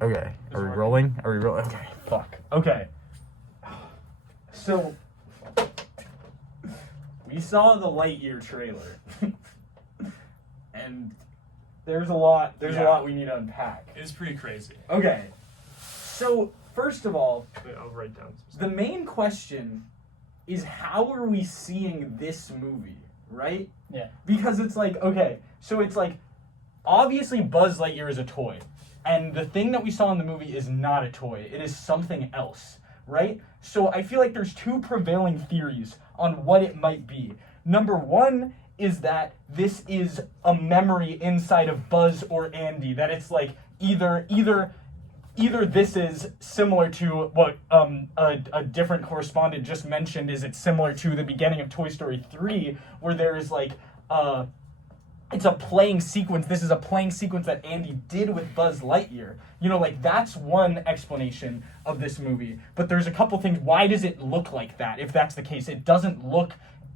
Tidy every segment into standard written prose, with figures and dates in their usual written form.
Okay. Are we rolling? Okay. Fuck. Okay. So, we saw the Lightyear trailer. And there's a lot we need to unpack. It's pretty crazy. Okay. So, first of all, I'll write down the main question is, how are we seeing this movie, right? Yeah. Because it's like, okay, so it's like, obviously Buzz Lightyear is a toy. And the thing that we saw in the movie is not a toy. It is something else, right? So I feel like there's two prevailing theories on what it might be. Number one is that this is a memory inside of Buzz or Andy, that it's like either this is similar to what a different correspondent just mentioned, is it's similar to the beginning of Toy Story 3, where there is like it's a playing sequence. This is a playing sequence that Andy did with Buzz Lightyear. You know, like, that's one explanation of this movie. But there's a couple things. Why does it look like that, if that's the case? It doesn't look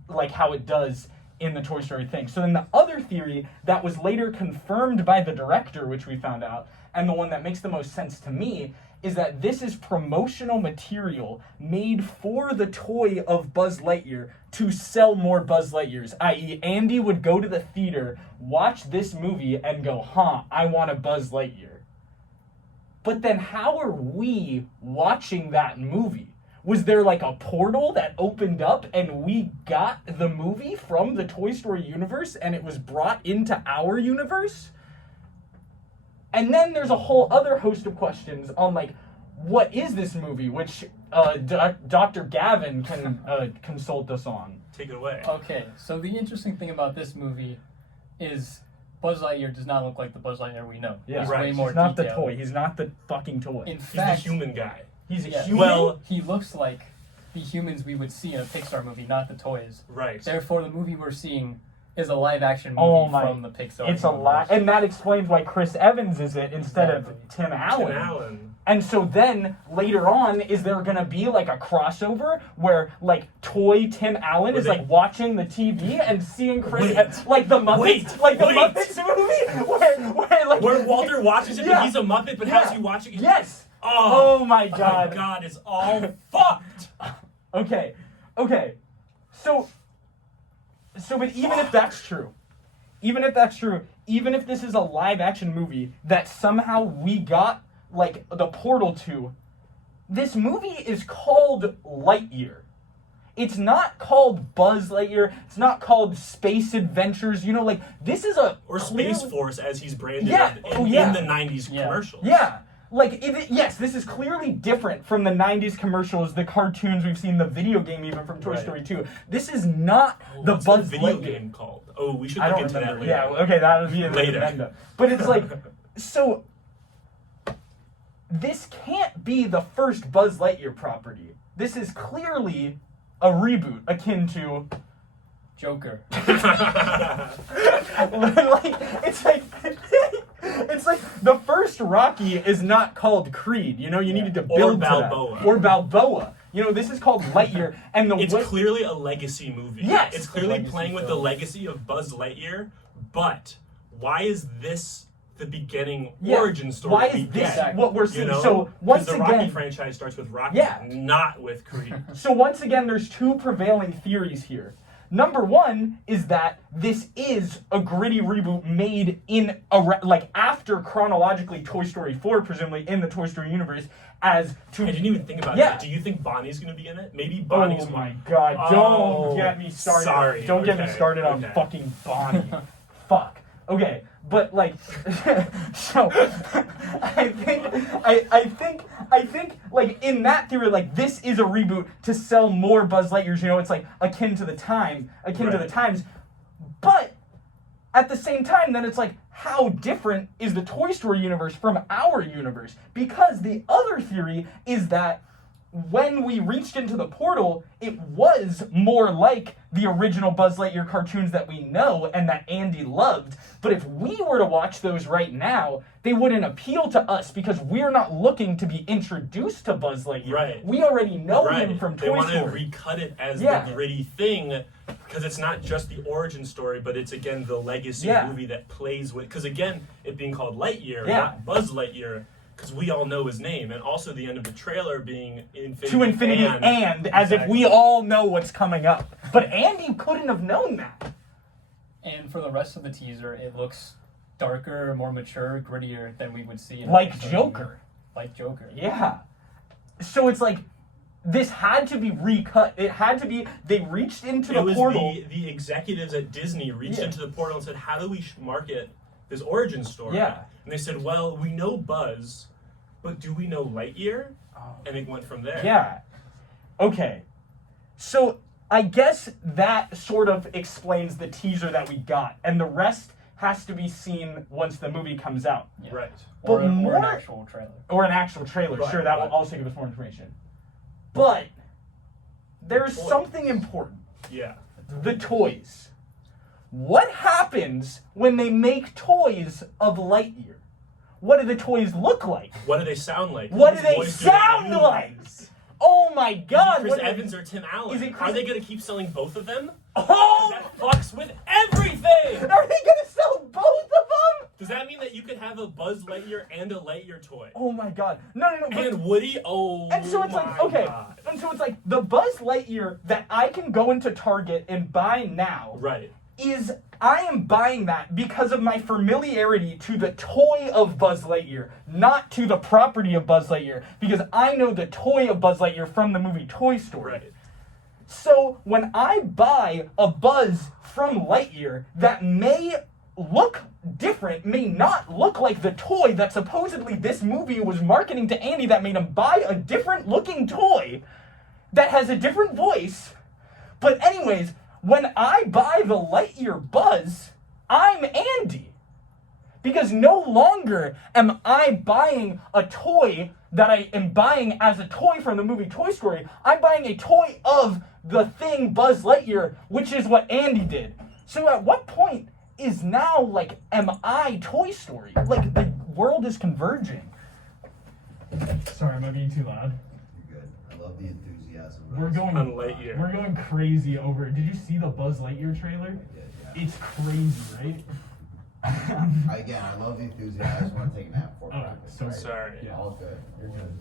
like how it does in the Toy Story thing. So then the other theory that was later confirmed by the director, which we found out, and the one that makes the most sense to me, is that this is promotional material made for the toy of Buzz Lightyear to sell more Buzz Lightyears, i.e. Andy would go to the theater, watch this movie, and go, I want a Buzz Lightyear. But then how are we watching that movie? Was there like a portal that opened up and we got the movie from the Toy Story universe and it was brought into our universe? And then there's a whole other host of questions on, like, what is this movie, which Dr. Gavin can consult us on. Take it away. Okay, so the interesting thing about this movie is Buzz Lightyear does not look like the Buzz Lightyear we know. Yeah, He's right. way more He's not detailed. the toy. He's not the fucking toy. In He's fact, the human guy. He's a yeah, human? Well, he looks like the humans we would see in a Pixar movie, not the toys. Right. Therefore, the movie we're seeing is a live-action movie from the Pixar It's a universe. lot, and that explains why Chris Evans is it instead of Tim Allen. Tim Allen. And so then, later on, is there going to be, like, a crossover where, like, toy Tim Allen is, like, watching the TV and seeing Chris... like the Muppets... Muppets movie? Where Walter watches it, but he's a Muppet, but how's he watching it? Yes! Oh my God. My God, it's all fucked! Okay. So, but even if that's true, even if this is a live-action movie that somehow we got, like, the portal to, this movie is called Lightyear. It's not called Buzz Lightyear. It's not called Space Adventures. You know, like, this is a... Or Space Force, as he's branded in the 90s commercials. Yeah. Like, yes, this is clearly different from the 90s commercials, the cartoons we've seen, the video game even from Toy Story 2. This is not the What's Buzz the video Lightyear game called? Oh, we should I look don't into remember. that later. Yeah, okay, that would be later. But it's like, so, this can't be the first Buzz Lightyear property. This is clearly a reboot akin to... Joker. It's like the first Rocky is not called Creed. You know, you needed to build Balboa. to that. Or Balboa. You know, this is called Lightyear, and it's clearly a legacy movie. Yes, it's clearly playing with the legacy of Buzz Lightyear. But why is this the beginning origin story? Why is this what we're seeing? You know? So once the again, Rocky franchise starts with Rocky, not with Creed. So once again, there's two prevailing theories here. Number one is that this is a gritty reboot made in after chronologically Toy Story 4, presumably in the Toy Story universe, as to... I didn't even think about that. Do you think Bonnie's going to be in it? Maybe Bonnie's... Oh my God, don't get me started. Sorry. Don't get me started on fucking Bonnie. Fuck. Okay, but like, so I think like in that theory, like this is a reboot to sell more Buzz Lightyears. You know, it's like akin to the times. But at the same time, then it's like, how different is the Toy Story universe from our universe? Because the other theory is that when we reached into the portal, it was more like the original Buzz Lightyear cartoons that we know and that Andy loved. But if we were to watch those right now, they wouldn't appeal to us because we're not looking to be introduced to Buzz Lightyear. Right. We already know him from Toy Story. They want to recut it as the gritty thing because it's not just the origin story, but it's, again, the legacy movie that plays with... Because, again, it being called Lightyear, not Buzz Lightyear, because we all know his name, and also the end of the trailer being Infinity To infinity and as if we all know what's coming up. But Andy couldn't have known that. And for the rest of the teaser, it looks darker, more mature, grittier than we would see in Like episode Joker. one. Like Joker. Yeah. So it's like, this had to be recut. It had to be, they reached into the portal. The executives at Disney reached Yeah. into the portal and said, how do we market this origin story? Yeah. And they said, well, we know Buzz, but do we know Lightyear? Oh. And it went from there. Yeah. Okay. So I guess that sort of explains the teaser that we got, and the rest has to be seen once the movie comes out. Yeah. Right. Or, But or more- an actual trailer. Or an actual trailer. Right, Sure, that right. will also give us more information. But there's Toys. something important. Yeah. The toys. What happens when they make toys of Lightyear? What do the toys look like? What do they sound like? What Whose do they voice do sound use? like? Oh my God! Chris what do they- Evans or Tim Allen? Is it Are Chris- they going to keep selling both of them? Oh! That fucks with everything! Are they gonna sell both of them? Does that mean that you could have a Buzz Lightyear and a Lightyear toy? Oh my God! No. But, And Woody? Oh, and so it's like, my okay, God. and so it's like the Buzz Lightyear that I can go into Target and buy now Right. is I am buying that because of my familiarity to the toy of Buzz Lightyear, not to the property of Buzz Lightyear, because I know the toy of Buzz Lightyear from the movie Toy Story. Right. So when I buy a Buzz from Lightyear that may look different, may not look like the toy that supposedly this movie was marketing to Andy that made him buy a different looking toy that has a different voice. But anyways, when I buy the Lightyear Buzz, I'm Andy. Because no longer am I buying a toy that I am buying as a toy from the movie Toy Story. I'm buying a toy of the thing Buzz Lightyear, which is what Andy did. So at what point is now, like, am I Toy Story? Like, the world is converging. Sorry, am I being too loud? You're good. I love the enthusiasm. We're going On Lightyear. We're going crazy over. Did you see the Buzz Lightyear trailer? Yeah. It's crazy, right? Again, I love the enthusiasm. I just want to take a nap for Oh, practice. so right? Sorry. Yeah. All good. You're good.